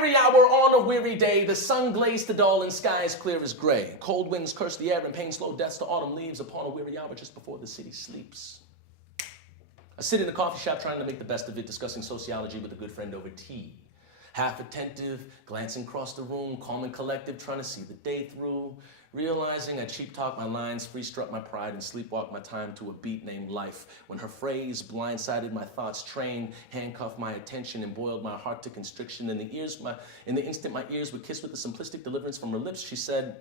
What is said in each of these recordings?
weary hour on a weary day, the sun glazed to dull and skies clear as gray. Cold winds curse the air and pain slow deaths to autumn leaves upon a weary hour just before the city sleeps. I sit in a coffee shop trying to make the best of it, discussing sociology with a good friend over tea. Half attentive, glancing across the room, calm and collective, trying to see the day through. Realizing I cheap-talk my lines, free-struck my pride, and sleepwalk my time to a beat named life. When her phrase blindsided my thoughts, trained, handcuffed my attention, and boiled my heart to constriction. In the instant my ears would kiss with the simplistic deliverance from her lips, she said,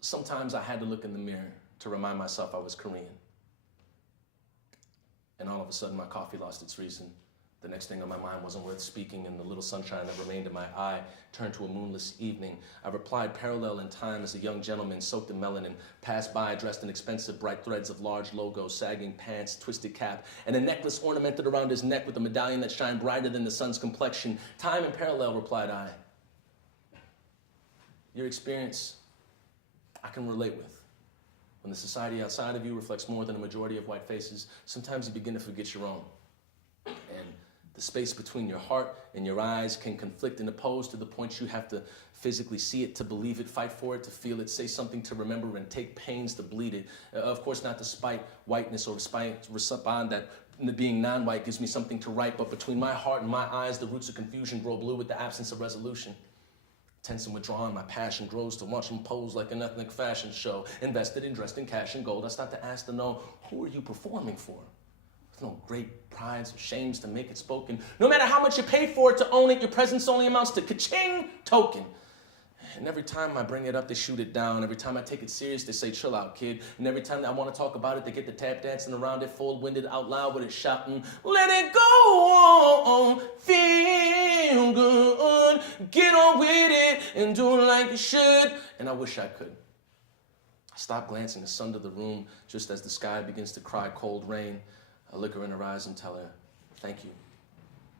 sometimes I had to look in the mirror to remind myself I was Korean. And all of a sudden my coffee lost its reason. The next thing on my mind wasn't worth speaking, and the little sunshine that remained in my eye turned to a moonless evening. I replied parallel in time as a young gentleman soaked in melanin passed by dressed in expensive bright threads of large logos, sagging pants, twisted cap, and a necklace ornamented around his neck with a medallion that shined brighter than the sun's complexion. Time and parallel, replied I. Your experience, I can relate with. When the society outside of you reflects more than a majority of white faces, sometimes you begin to forget your own. And the space between your heart and your eyes can conflict and oppose to the point you have to physically see it, to believe it, fight for it, to feel it, say something to remember, and take pains to bleed it. Of course, not despite whiteness or respond that being non-white gives me something to write, but between my heart and my eyes, the roots of confusion grow blue with the absence of resolution. Tense and withdrawn, my passion grows to watch them pose like an ethnic fashion show. Invested and dressed in cash and gold, I start to ask to know, who are you performing for? No great prides or shames to make it spoken. No matter how much you pay for it to own it, your presence only amounts to ka-ching token. And every time I bring it up, they shoot it down. Every time I take it serious, they say, chill out, kid. And every time that I want to talk about it, they get the tap dancing around it, full-winded out loud with it shouting, let it go on, feel good, get on with it, and do it like you should. And I wish I could. I stop glancing asunder the room just as the sky begins to cry cold rain. I look her in her eyes and tell her, thank you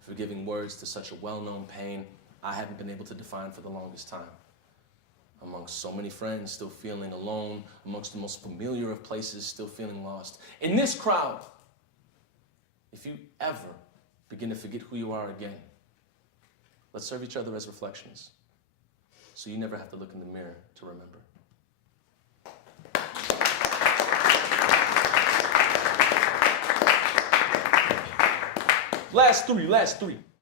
for giving words to such a well-known pain I haven't been able to define for the longest time. Amongst so many friends, still feeling alone, amongst the most familiar of places, still feeling lost. In this crowd, if you ever begin to forget who you are again, let's serve each other as reflections, so you never have to look in the mirror to remember. Last three.